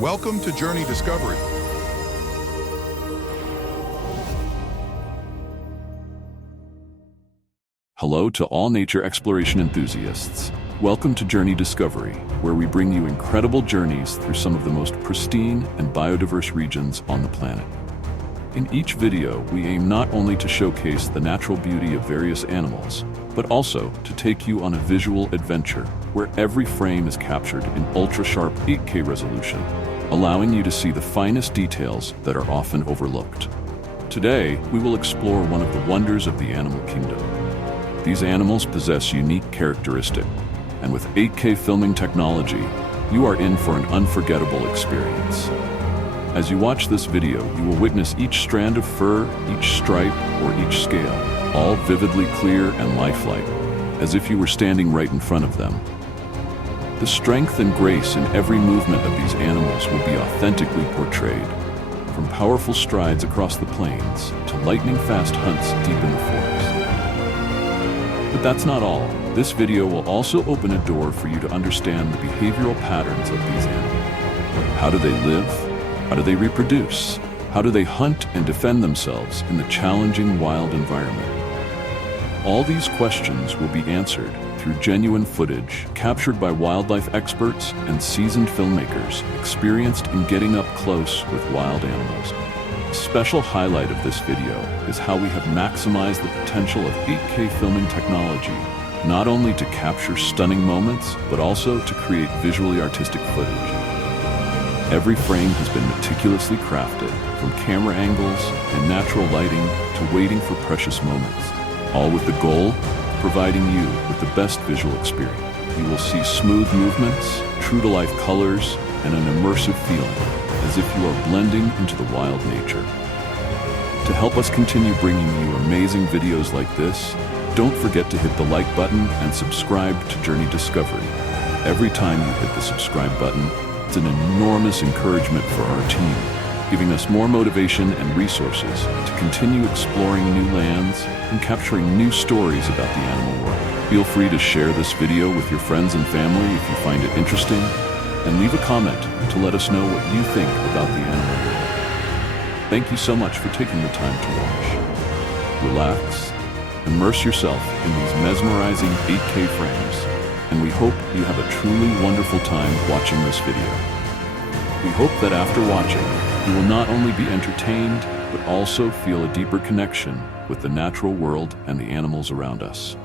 Welcome to Journey Discovery. Hello to all nature exploration enthusiasts. Welcome to Journey Discovery, where we bring you incredible journeys through some of the most pristine and biodiverse regions on the planet. In each video, we aim not only to showcase the natural beauty of various animals, but also to take you on a visual adventure where every frame is captured in ultra-sharp 8K resolution, allowing you to see the finest details that are often overlooked. Today, we will explore one of the wonders of the animal kingdom. These animals possess unique characteristics, and with 8K filming technology, you are in for an unforgettable experience. As you watch this video, you will witness each strand of fur, each stripe, or each scale, all vividly clear and lifelike, as if you were standing right in front of them. The strength and grace in every movement of these animals will be authentically portrayed, from powerful strides across the plains to lightning-fast hunts deep in the forest. But that's not all. This video will also open a door for you to understand the behavioral patterns of these animals. How do they live? How do they reproduce? How do they hunt and defend themselves in the challenging wild environment? All these questions will be answered through genuine footage captured by wildlife experts and seasoned filmmakers experienced in getting up close with wild animals. A special highlight of this video is how we have maximized the potential of 8K filming technology, not only to capture stunning moments, but also to create visually artistic footage. Every frame has been meticulously crafted, from camera angles and natural lighting to waiting for precious moments, all with the goal of providing you with the best visual experience. You will see smooth movements, true-to-life colors, and an immersive feeling, as if you are blending into the wild nature. To help us continue bringing you amazing videos like this, don't forget to hit the like button and subscribe to Journey Discovery. Every time you hit the subscribe button, it's an enormous encouragement for our team, giving us more motivation and resources to continue exploring new lands and capturing new stories about the animal world. Feel free to share this video with your friends and family if you find it interesting, and leave a comment to let us know what you think about the animal world. Thank you so much for taking the time to watch. Relax, immerse yourself in these mesmerizing 8K frames, and we hope you have a truly wonderful time watching this video. We hope that after watching, you will not only be entertained, but also feel a deeper connection with the natural world and the animals around us.